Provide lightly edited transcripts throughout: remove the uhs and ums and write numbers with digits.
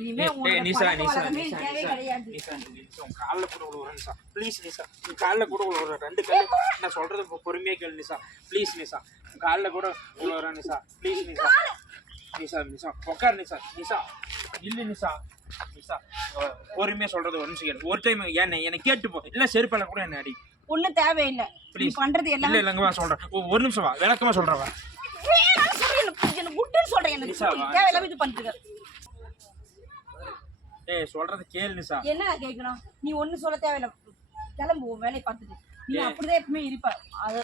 இனிமே நிஷா கால்ல கூட விழுறேன் நிஷா ப்ளீஸ் நிஷா உன் கால்ல கூட விழுறேன் 2 கல் நான் சொல்றது பொறுமையா கேளு நிஷா ப்ளீஸ் நிஷா உன் கால்ல கூட விழுறேன் நிஷா ப்ளீஸ் நிஷா நிஷா உட்கார் நிஷா இல்ல நிஷா பொறுமையா சொல்றது ஒரு நிமிஷம் கேளு ஒரு டைம் என்ன கேட்டு போ இல்ல செருப்பால கூட என்ன அடி ஒண்ணும் தேவையில்லை நீ பண்றது எல்லாம் இல்ல இல்லங்க சொல்றேன் ஒரு நிமிஷம் வா விளக்கமா சொல்றேன் வா என்ன குட்டுன்னு சொல்றேன் எனக்கு தேவையில்லாம இது பண்ணிட்டு சொல்றது கேளு நிஷா என்ன கேட்கணும் நீ ஒண்ணு சொல்ல தேவையில்ல கிளம்பு வேலையை பார்த்துட்டு நீ அப்படிதான் எப்பவுமே இருப்ப அது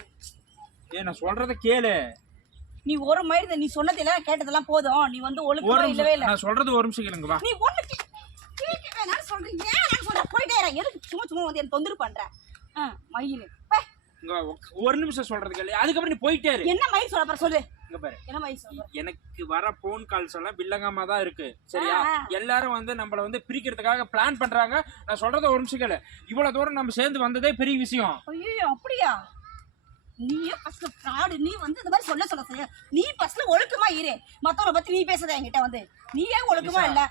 நான் சொல்றத கேளு நீ ஒரு மாதிரி நீ சொன்னதெல்லாம் கேட்டதெல்லாம் போதும் நீ வந்து ஒழுங்கா இல்லவே இல்ல நான் சொல்றது ஒரு நிமிஷம் கேளுங்க வா நீ ஒண்ணு கேட்கவே நான் சொல்றேன் நான் சொல்றேன் போயிட்டே இரு எதுக்கு சும்மா வந்து என்ன தொந்தரவு பண்ற மயிலு ஒரு நிமிஷம் சொல்றது கேளு அதுக்கப்புறம் நீ போயிட்டே இரு என்ன மயில் சொல்ல பாரு சொல்லு இங்க பாரு என்ன மயில் சொல்ற எனக்கு வர போன் கால்ஸ் எல்லாம் வில்லங்கமா தான் இருக்கு சரியா எல்லாரும் வந்து நம்மள வந்து பிரிக்கிறதுக்காக பிளான் பண்றாங்க நான் சொல்றத ஒரு நிமிஷம் கேளு இவ்வளவு தூரம் நம்ம சேர்ந்து வந்ததே பெரிய விஷயம் ஐயோ அப்படியா நீயே ஃபர்ஸ்ட் ஃப்ராட் நீ வந்து இந்த மாதிரி சொல்ல நீ ஃபர்ஸ்ட்ல ஒழுக்கமா இரு மத்தவங்கள பத்தி நீ பேசுற என்கிட்ட வந்து நீயே ஒழுக்கமா இல்ல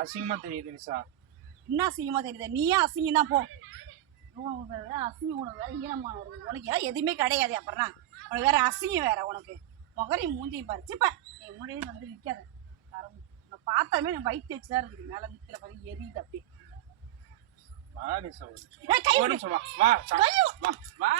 அசிங்கமா தெரியுது நிஷா என்ன அசிங்கமா தெரியுது நீயே அசிங்கம் தான் போ அசிங்கம் உனக்கு வேற ஈனமான உனக்கு எதுவுமே கிடையாது அப்புறம் உனக்கு வேற அசிங்கம் வேற உனக்கு முகரையும் மூஞ்சியும் பறிச்சுப்ப என் முன்னாடியே வந்து நிற்காத நான் பார்த்தாலுமே நான் வயிற்று வச்சுதான் இருக்குது மேல நிற்கிற மாதிரி எரியுது அப்படி வா நிஷா வா